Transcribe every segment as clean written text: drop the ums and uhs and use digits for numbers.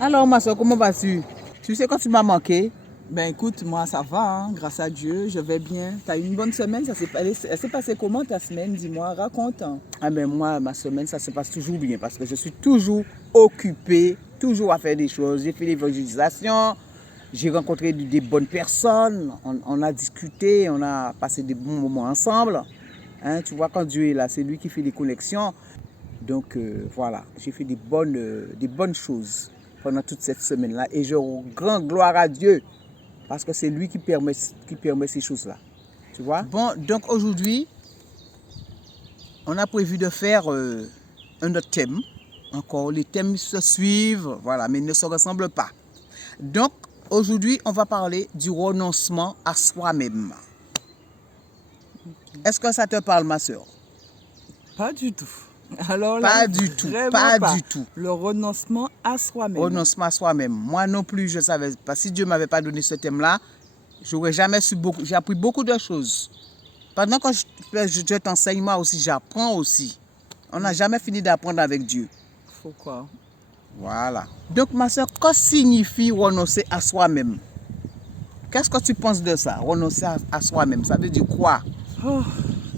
Alors, ma soeur, comment vas-tu? Tu sais quand tu m'as manqué? Ben écoute, moi ça va, hein, grâce à Dieu, je vais bien. T'as eu une bonne semaine, elle s'est passée comment ta semaine? Dis-moi, raconte. Ah ben moi, ma semaine, ça se passe toujours bien parce que je suis toujours occupée, toujours à faire des choses. J'ai fait l'évangélisation, j'ai rencontré des bonnes personnes, on a discuté, on a passé des bons moments ensemble. Hein, tu vois, quand Dieu est là, c'est lui qui fait les connexions. Donc voilà, j'ai fait des bonnes choses pendant toute cette semaine-là et je rends grande gloire à Dieu. Parce que c'est lui qui permet ces choses-là. Tu vois? Bon, donc aujourd'hui, on a prévu de faire un autre thème. Encore, les thèmes se suivent, voilà, mais ne se ressemblent pas. Donc, aujourd'hui, on va parler du renoncement à soi-même. Est-ce que ça te parle, ma soeur? Pas du tout. Alors là, pas du tout. Le renoncement à soi-même. Renoncement à soi-même. Moi non plus, je savais pas. Si Dieu m'avait pas donné ce thème-là, j'aurais jamais su beaucoup. J'ai appris beaucoup de choses. Pendant que je t'enseigne, moi aussi, j'apprends aussi. On n'a jamais fini d'apprendre avec Dieu. Faut quoi? Voilà. Donc, ma soeur, que signifie renoncer à soi-même? Qu'est-ce que tu penses de ça, renoncer à soi-même? Ça veut dire quoi? Oh,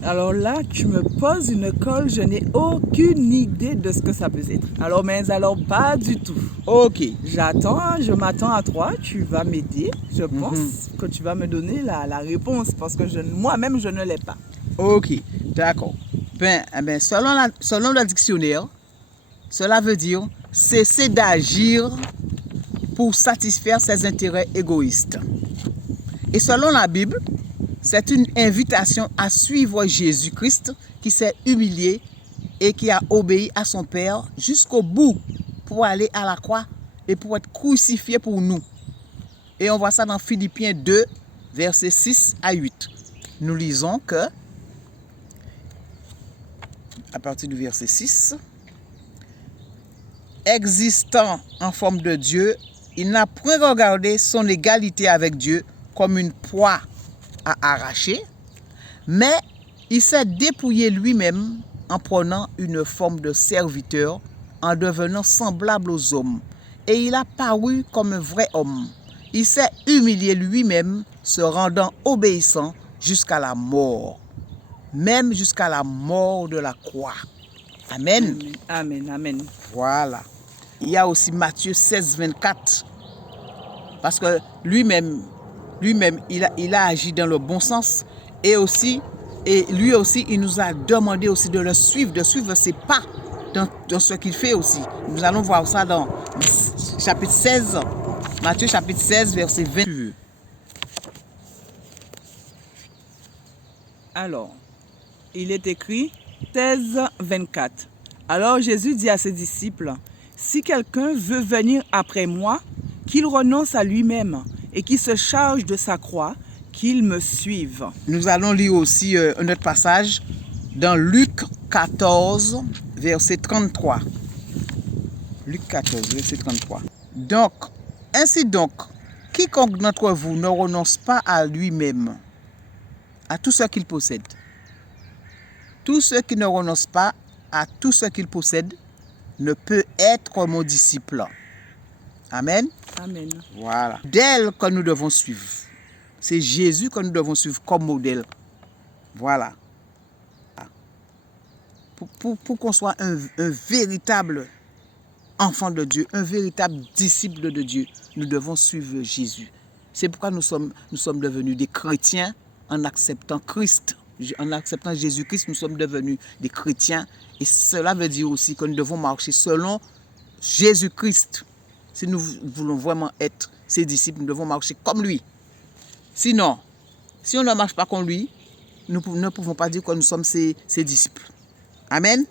alors là, tu me poses une colle, je n'ai aucune idée de ce que ça peut être. Alors, mais alors, pas du tout. Ok. Je m'attends à toi, tu vas m'aider. Je pense que tu vas me donner la réponse parce que moi-même, je ne l'ai pas. Ok, d'accord. Selon le dictionnaire, cela veut dire cesser d'agir pour satisfaire ses intérêts égoïstes. Et selon la Bible, c'est une invitation à suivre Jésus-Christ qui s'est humilié et qui a obéi à son Père jusqu'au bout pour aller à la croix et pour être crucifié pour nous. Et on voit ça dans Philippiens 2, versets 6 à 8. Nous lisons que, à partir du verset 6, existant en forme de Dieu, il n'a point regardé son égalité avec Dieu comme une proie à arracher, mais il s'est dépouillé lui-même en prenant une forme de serviteur, en devenant semblable aux hommes. Et il a paru comme un vrai homme. Il s'est humilié lui-même, se rendant obéissant jusqu'à la mort, même jusqu'à la mort de la croix. Amen. Amen, amen. Voilà. Il y a aussi Matthieu 16, 24. Parce que lui-même, il a agi dans le bon sens. Et lui aussi, il nous a demandé aussi de le suivre, de suivre ses pas dans ce qu'il fait aussi. Nous allons voir ça dans chapitre 16, Matthieu chapitre 16, verset 20. Alors, il est écrit 16, 24. Alors Jésus dit à ses disciples, si quelqu'un veut venir après moi, qu'il renonce à lui-même et qu'il se charge de sa croix, qu'il me suive. Nous allons lire aussi un autre passage dans Luc 14, verset 33. Luc 14, verset 33. Ainsi donc, quiconque d'entre vous ne renonce pas à lui-même, à tout ce qu'il possède. Tout ceux qui ne renoncent pas à tout ce qu'il possède ne peut être mon disciple. Amen. Amen. Voilà. Modèle que nous devons suivre. C'est Jésus que nous devons suivre comme modèle. Voilà. Pour qu'on soit un véritable enfant de Dieu, un véritable disciple de Dieu, nous devons suivre Jésus. C'est pourquoi nous sommes devenus des chrétiens en acceptant Christ. En acceptant Jésus-Christ, nous sommes devenus des chrétiens. Et cela veut dire aussi que nous devons marcher selon Jésus-Christ. Si nous voulons vraiment être ses disciples, nous devons marcher comme lui. Sinon, si on ne marche pas comme lui, nous ne pouvons pas dire que nous sommes ses disciples. Amen.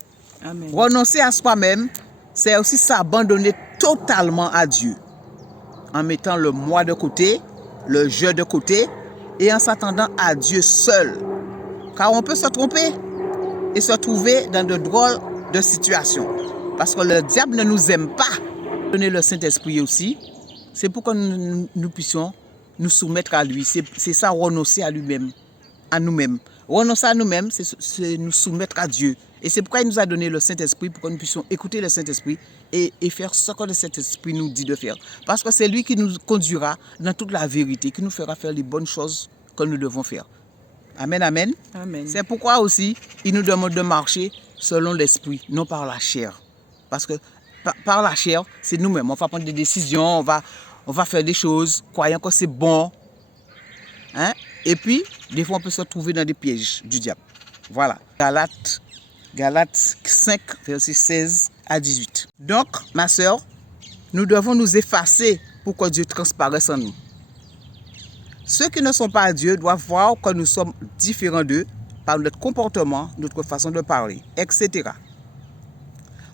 Amen. Renoncer à soi-même, c'est aussi s'abandonner totalement à Dieu. En mettant le moi de côté, le je de côté, et en s'attendant à Dieu seul. Car on peut se tromper et se trouver dans de drôles de situations. Parce que le diable ne nous aime pas. Donner le Saint-Esprit aussi, c'est pour que nous puissions nous soumettre à lui. C'est ça, renoncer à lui-même, à nous-mêmes. Renoncer à nous-mêmes, c'est nous soumettre à Dieu Et c'est pourquoi il nous a donné le Saint-Esprit, pour que nous puissions écouter le Saint-Esprit et faire ce que le Saint-Esprit nous dit de faire. Parce que c'est lui qui nous conduira dans toute la vérité, qui nous fera faire les bonnes choses que nous devons faire. Amen, amen. Amen. C'est pourquoi aussi, il nous demande de marcher selon l'Esprit, non par la chair. Parce que par la chair, c'est nous-mêmes. On va prendre des décisions, on va faire des choses, croyant que c'est bon. Hein? Et puis, des fois, on peut se retrouver dans des pièges du diable. Voilà. Galates 5, versets 16 à 18. Donc, ma sœur, nous devons nous effacer pour que Dieu transparaisse en nous. Ceux qui ne sont pas à Dieu doivent voir que nous sommes différents d'eux par notre comportement, notre façon de parler, etc.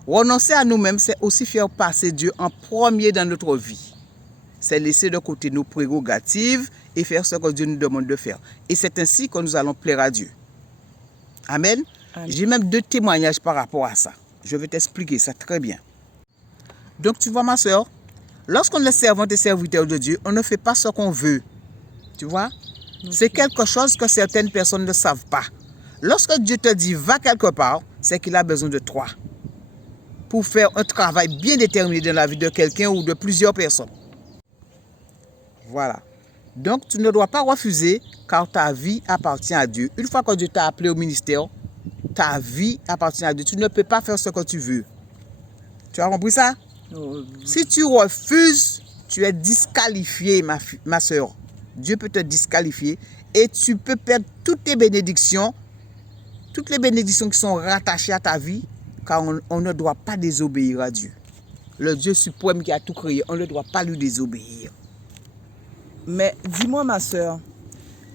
Renoncer à nous-mêmes, c'est aussi faire passer Dieu en premier dans notre vie. C'est laisser de côté nos prérogatives et faire ce que Dieu nous demande de faire. Et c'est ainsi que nous allons plaire à Dieu. Amen. Amen. J'ai même 2 témoignages par rapport à ça. Je vais t'expliquer ça très bien. Donc tu vois ma soeur, lorsqu'on est servante et serviteur de Dieu, on ne fait pas ce qu'on veut. Tu vois? Okay. C'est quelque chose que certaines personnes ne savent pas. Lorsque Dieu te dit va quelque part, c'est qu'il a besoin de toi pour faire un travail bien déterminé dans la vie de quelqu'un ou de plusieurs personnes. Voilà. Donc, tu ne dois pas refuser car ta vie appartient à Dieu. Une fois que Dieu t'a appelé au ministère, ta vie appartient à Dieu. Tu ne peux pas faire ce que tu veux. Tu as compris ça? Si tu refuses, tu es disqualifié, ma soeur. Dieu peut te disqualifier et tu peux perdre toutes les bénédictions qui sont rattachées à ta vie, car on ne doit pas désobéir à Dieu. Le Dieu suprême qui a tout créé, on ne doit pas lui désobéir. Mais dis-moi, ma soeur,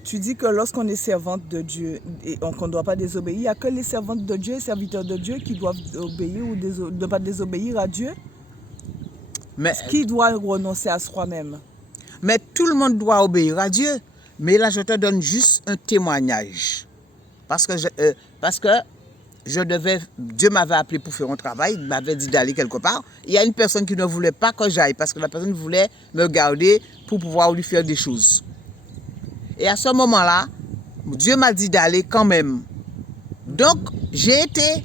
tu dis que lorsqu'on est servante de Dieu et qu'on ne doit pas désobéir, il n'y a que les servantes de Dieu et serviteurs de Dieu qui doivent obéir ou ne pas désobéir à Dieu. Mais qui doit renoncer à soi-même? Mais tout le monde doit obéir à Dieu. Mais là, je te donne juste un témoignage. Parce que Dieu m'avait appelé pour faire un travail, il m'avait dit d'aller quelque part. Il y a une personne qui ne voulait pas que j'aille parce que la personne voulait me garder pour pouvoir lui faire des choses. Et à ce moment-là, Dieu m'a dit d'aller quand même. Donc, j'ai été.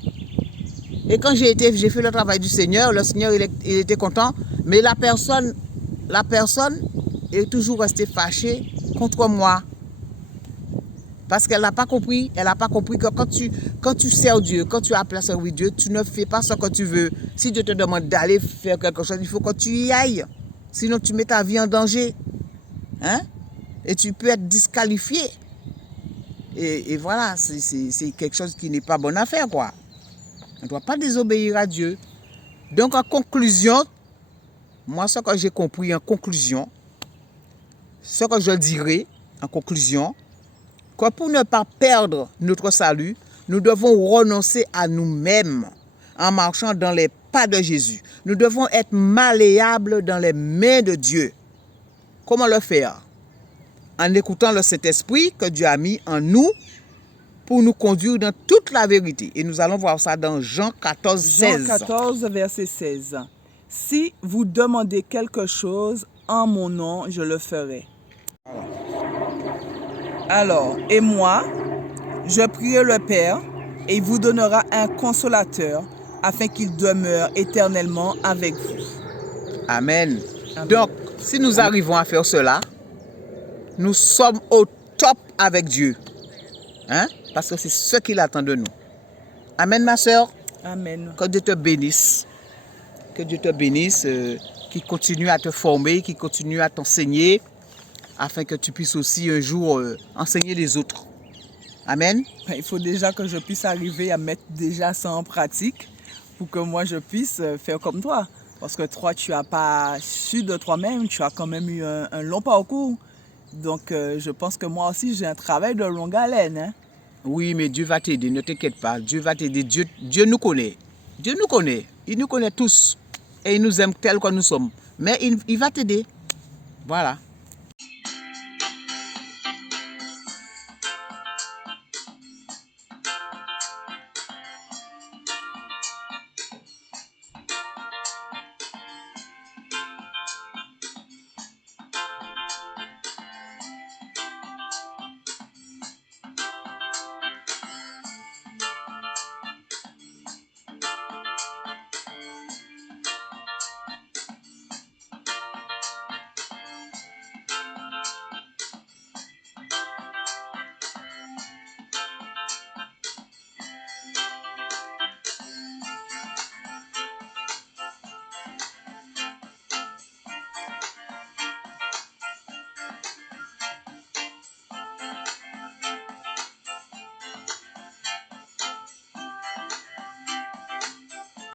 Et quand j'ai été, j'ai fait le travail du Seigneur. Le Seigneur, il était content. Mais la personne est toujours restée fâchée contre moi. Parce qu'elle n'a pas compris. Elle n'a pas compris que quand tu sers Dieu, quand tu as appelé à servir Dieu, tu ne fais pas ce que tu veux. Si Dieu te demande d'aller faire quelque chose, il faut que tu y ailles. Sinon, tu mets ta vie en danger. Hein? Et tu peux être disqualifié. Et voilà, c'est quelque chose qui n'est pas bonne à faire, quoi. On ne doit pas désobéir à Dieu. Donc, en conclusion, moi, ce que j'ai compris en conclusion, ce que je dirais en conclusion, que pour ne pas perdre notre salut, nous devons renoncer à nous-mêmes en marchant dans les pas de Jésus. Nous devons être malléables dans les mains de Dieu. Comment le faire? En écoutant le Saint-Esprit que Dieu a mis en nous pour nous conduire dans toute la vérité. Et nous allons voir ça dans Jean 14, 16. Jean 14, verset 16. Si vous demandez quelque chose en mon nom, je le ferai. Alors, et moi, je prierai le Père et il vous donnera un consolateur afin qu'il demeure éternellement avec vous. Amen. Donc, si nous arrivons à faire cela, nous sommes au top avec Dieu. Hein? Parce que c'est ce qu'il attend de nous. Amen, ma soeur. Amen. Que Dieu te bénisse. Que Dieu te bénisse, qu'il continue à te former, qu'il continue à t'enseigner, afin que tu puisses aussi un jour enseigner les autres. Amen. Il faut déjà que je puisse arriver à mettre déjà ça en pratique pour que moi je puisse faire comme toi. Parce que toi, tu n'as pas su de toi-même, tu as quand même eu un long parcours. Donc, je pense que moi aussi, j'ai un travail de longue haleine. Hein? Oui, mais Dieu va t'aider, ne t'inquiète pas. Dieu va t'aider. Dieu nous connaît. Dieu nous connaît. Il nous connaît tous. Et il nous aime tels que nous sommes. Mais il va t'aider. Voilà.